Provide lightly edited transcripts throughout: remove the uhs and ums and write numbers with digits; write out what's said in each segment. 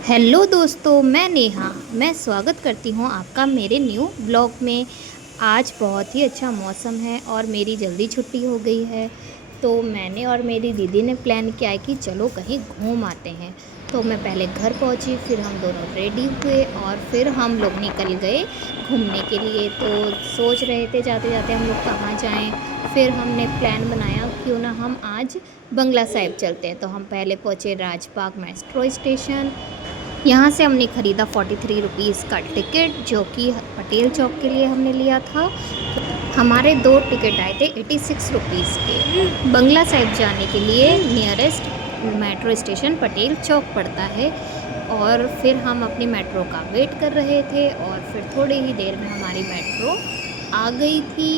Hello दोस्तों, मैं नेहा। मैं स्वागत करती हूँ आपका मेरे न्यू ब्लॉग में। आज बहुत ही अच्छा मौसम है और मेरी जल्दी छुट्टी हो गई है, तो मैंने और मेरी दीदी ने प्लान किया है कि चलो कहीं घूम आते हैं। तो मैं पहले घर पहुँची, फिर हम दोनों रेडी हुए और फिर हम लोग निकल गए घूमने के लिए। तो सोच रहे थे जाते जाते हम लोग कहाँ जाएं। फिर हमने प्लान बनाया क्यों ना हम आज बंगला साहिब चलते हैं। तो हम पहले पहुँचे राजबाग मेट्रो स्टेशन। यहाँ से हमने ख़रीदा 43 रुपीज़ का टिकट, जो कि पटेल चौक के लिए हमने लिया था। हमारे दो टिकट आए थे 86 रुपीज़ के। बंगला साहिब जाने के लिए नियरेस्ट मेट्रो स्टेशन पटेल चौक पड़ता है। और फिर हम अपनी मेट्रो का वेट कर रहे थे और फिर थोड़ी ही देर में हमारी मेट्रो आ गई थी।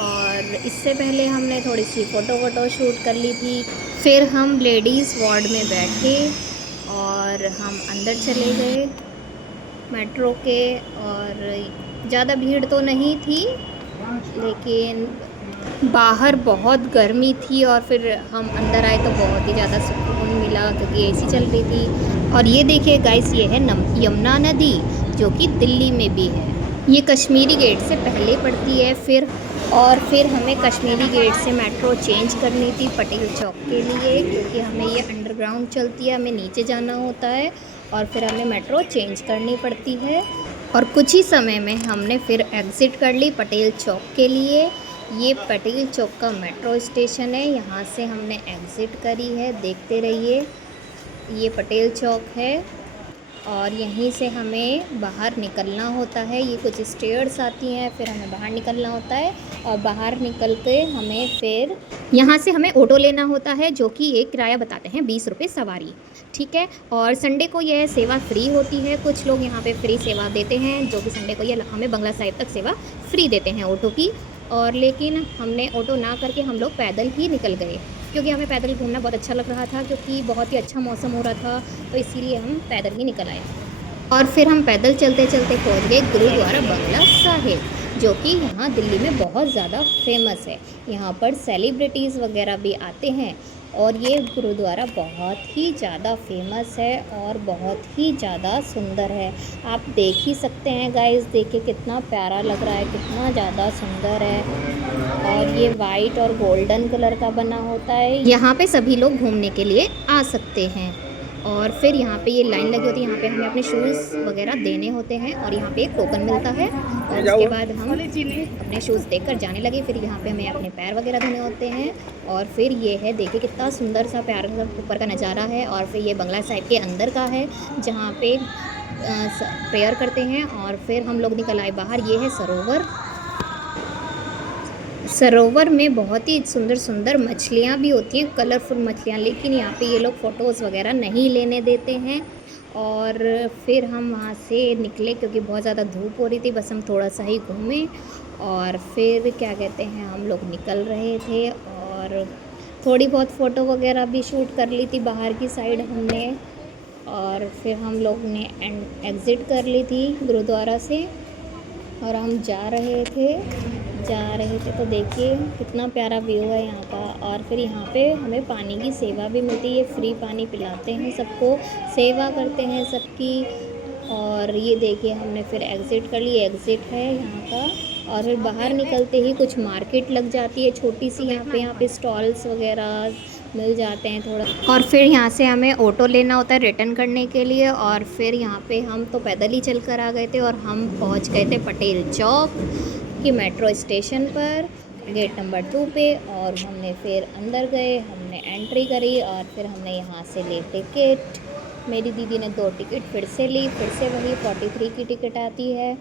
और इससे पहले हमने थोड़ी सी फ़ोटो शूट कर ली थी। फिर हम लेडीज़ वार्ड में बैठे और हम अंदर चले गए मेट्रो के। और ज़्यादा भीड़ तो नहीं थी, लेकिन बाहर बहुत गर्मी थी और फिर हम अंदर आए तो बहुत ही ज़्यादा सुकून मिला क्योंकि एसी चल रही थी। और ये देखिए गाइस, ये है यमुना नदी, जो कि दिल्ली में भी है। ये कश्मीरी गेट से पहले पड़ती है। फिर हमें कश्मीरी गेट से मेट्रो चेंज करनी थी पटेल चौक के लिए, क्योंकि हमें ये अंडरग्राउंड चलती है, हमें नीचे जाना होता है और फिर हमें मेट्रो चेंज करनी पड़ती है। और कुछ ही समय में हमने फिर एग्ज़िट कर ली पटेल चौक के लिए। ये पटेल चौक का मेट्रो स्टेशन है, यहाँ से हमने एग्ज़िट करी है, देखते रहिए। ये पटेल चौक है और यहीं से हमें बाहर निकलना होता है। ये कुछ स्टेयर्स आती हैं, फिर हमें बाहर निकलना होता है। और बाहर निकल के हमें फिर यहाँ से हमें ऑटो लेना होता है, जो कि एक किराया बताते हैं 20 रुपये सवारी, ठीक है। और संडे को यह सेवा फ्री होती है। कुछ लोग यहाँ पे फ्री सेवा देते हैं, जो कि संडे को यह हमें बंगला साहिब तक सेवा फ्री देते हैं ऑटो की। और लेकिन हमने ऑटो ना करके हम लोग पैदल ही निकल गए, क्योंकि हमें पैदल घूमना बहुत अच्छा लग रहा था, क्योंकि बहुत ही अच्छा मौसम हो रहा था, तो इसीलिए हम पैदल ही निकल आए। और फिर हम पैदल चलते चलते पहुंच गए गुरुद्वारा बंगला साहिब, जो कि यहाँ दिल्ली में बहुत ज़्यादा फेमस है। यहाँ पर सेलिब्रिटीज़ वगैरह भी आते हैं। और ये गुरुद्वारा बहुत ही ज़्यादा फेमस है और बहुत ही ज़्यादा सुंदर है। आप देख ही सकते हैं गाइस, देखिए कितना प्यारा लग रहा है, कितना ज़्यादा सुंदर है। और ये वाइट और गोल्डन कलर का बना होता है। यहाँ पे सभी लोग घूमने के लिए आ सकते हैं। और फिर यहाँ पे ये लाइन लगी होती है, यहाँ पे हमें अपने शूज़ वगैरह देने होते हैं और यहाँ पे एक टोकन मिलता है। और उसके बाद हम अपने शूज़ देकर जाने लगे। फिर यहाँ पे हमें अपने पैर वगैरह धोने होते हैं। और फिर ये है, देखिए कितना सुंदर सा प्यारा सा ऊपर का नज़ारा है। और फिर ये बंगला साहिब के अंदर का है, जहाँ पे प्रेयर करते हैं। और फिर हम लोग निकल आए बाहर। ये है सरोवर। सरोवर में बहुत ही सुंदर सुंदर मछलियाँ भी होती हैं, कलरफुल मछलियाँ, लेकिन यहाँ पे ये लोग फ़ोटोज़ वगैरह नहीं लेने देते हैं। और फिर हम वहाँ से निकले, क्योंकि बहुत ज़्यादा धूप हो रही थी, बस हम थोड़ा सा ही घूमे। और फिर क्या कहते हैं, हम लोग निकल रहे थे और थोड़ी बहुत फ़ोटो वगैरह भी शूट कर ली थी बाहर की साइड हमने। और फिर हम लोग ने एग्ज़िट कर ली थी गुरुद्वारा से और हम जा रहे थे तो देखिए कितना प्यारा व्यू है यहाँ का। और फिर यहाँ पे हमें पानी की सेवा भी मिलती है, फ्री पानी पिलाते हैं सबको, सेवा करते हैं सबकी। और ये देखिए हमने फिर एग्ज़िट कर ली, एग्ज़िट है यहाँ का। और फिर बाहर निकलते ही कुछ मार्केट लग जाती है छोटी सी, यहाँ पे स्टॉल्स वगैरह मिल जाते हैं थोड़ा। और फिर यहाँ से हमें ऑटो लेना होता है रिटर्न करने के लिए। और फिर यहाँ पे हम तो पैदल ही चल कर आ गए थे और हम पहुँच गए थे पटेल चौक की मेट्रो स्टेशन पर, गेट नंबर 2 पे। और हमने फिर अंदर गए, हमने एंट्री करी और फिर हमने यहाँ से ले टिकट। मेरी दीदी ने 2 टिकट फिर से ली, फिर से वही 43 की टिकट आती है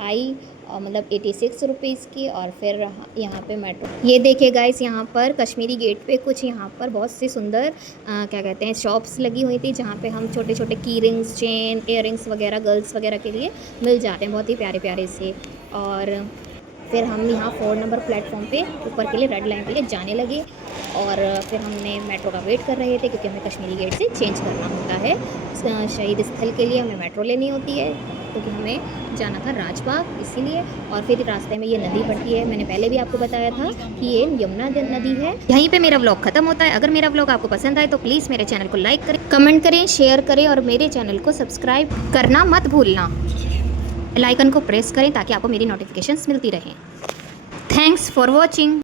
आई, और मतलब 86 रुपीज़ की। और फिर यहाँ पे मेट्रो, ये देखिए गाइस, यहाँ पर कश्मीरी गेट पे कुछ यहाँ पर बहुत सी सुंदर क्या कहते हैं शॉप्स लगी हुई थी, जहाँ पे हम छोटे छोटे की रिंग्स, चेन, इयररिंग्स वगैरह गर्ल्स वगैरह के लिए मिल जाते हैं, बहुत ही प्यारे प्यारे से। और फिर हम यहाँ 4 नंबर प्लेटफॉर्म पे ऊपर के लिए रेड लाइन के लिए जाने लगे। और फिर हमने मेट्रो का वेट कर रहे थे, क्योंकि हमें कश्मीरी गेट से चेंज करना होता है, शहीद स्थल के लिए हमें मेट्रो लेनी होती है। क्योंकि हमें जाना था राजबाग इसीलिए। और फिर रास्ते में ये नदी पड़ती है, मैंने पहले भी आपको बताया था कि ये यमुना नदी है। यहीं पे मेरा व्लॉग खत्म होता है। अगर मेरा व्लॉग आपको पसंद आए तो प्लीज़ मेरे चैनल को लाइक करें, कमेंट करें, शेयर करें और मेरे चैनल को सब्सक्राइब करना मत भूलना। बेल आइकन को प्रेस करें ताकि आपको मेरी नोटिफिकेशंस मिलती रहें। Thanks for watching.